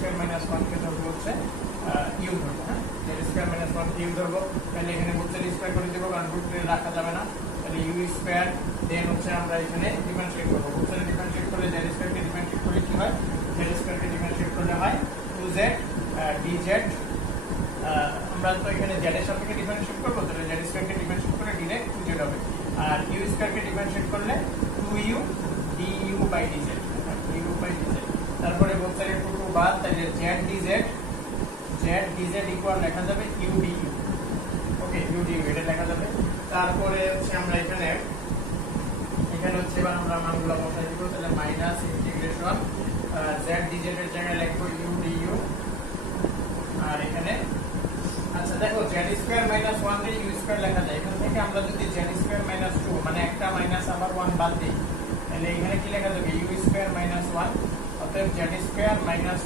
Square minus 1 কে ধরবো হচ্ছে u ধরবো, হ্যাঁ জেড স্কয়ার মাইনাস 1 কে ইউ ধরবো। তাহলে এখানে বোথ সাইড স্কয়ার করে দেবো, কারণ রুট রাখা যাবে না। তাহলে ইউ স্কয়ার দেন হচ্ছে আমরা এখানে ডিফারেন্সিয়েট করবো। বোথ সাইড ডিফারেন্সিয়েট করলে জেড স্কয়ার কে ডিফারেন্সিয়েট করলে কি হয়, জেড স্কয়ার কে ডিফারেন্সিয়েট করলে হয় 2z dz। আমরা তো এখানে z এর সাপেক্ষে ডিফারেন্সিয়েট করব, তাহলে z স্কয়ার কে ডিফারেন্সিয়েট করলে ডাইরেক্ট 2z হবে। আর u স্কয়ার কে ডিফারেন্সিয়েট করলে 2u du by dz, du by dz। তারপরে বোথ সাইডে 2 বাদ, তাহলে z dz ইকুয়াল লেখা যাবে u du। ওকে, u du এটা লেখা যাবে। তারপরে হচ্ছে আমরা এখানে হচ্ছে এবার আমরা মানগুলো বসাই দিব। তাহলে মাইনাস ইন্টিগ্রেশন z dz এর জায়গায় লিখব u du। আর এখানে আচ্ছা দেখো z স্কয়ার মাইনাস 1 রে u স্কয়ার লেখা যায়। এখান থেকে আমরা যদি z স্কয়ার মাইনাস 2 মানে একটা মাইনাস আবার 1 বাদ দিই, তাহলে এখানে কি লেখা যাবে u স্কয়ার মাইনাস 1, অতএব z স্কয়ার মাইনাস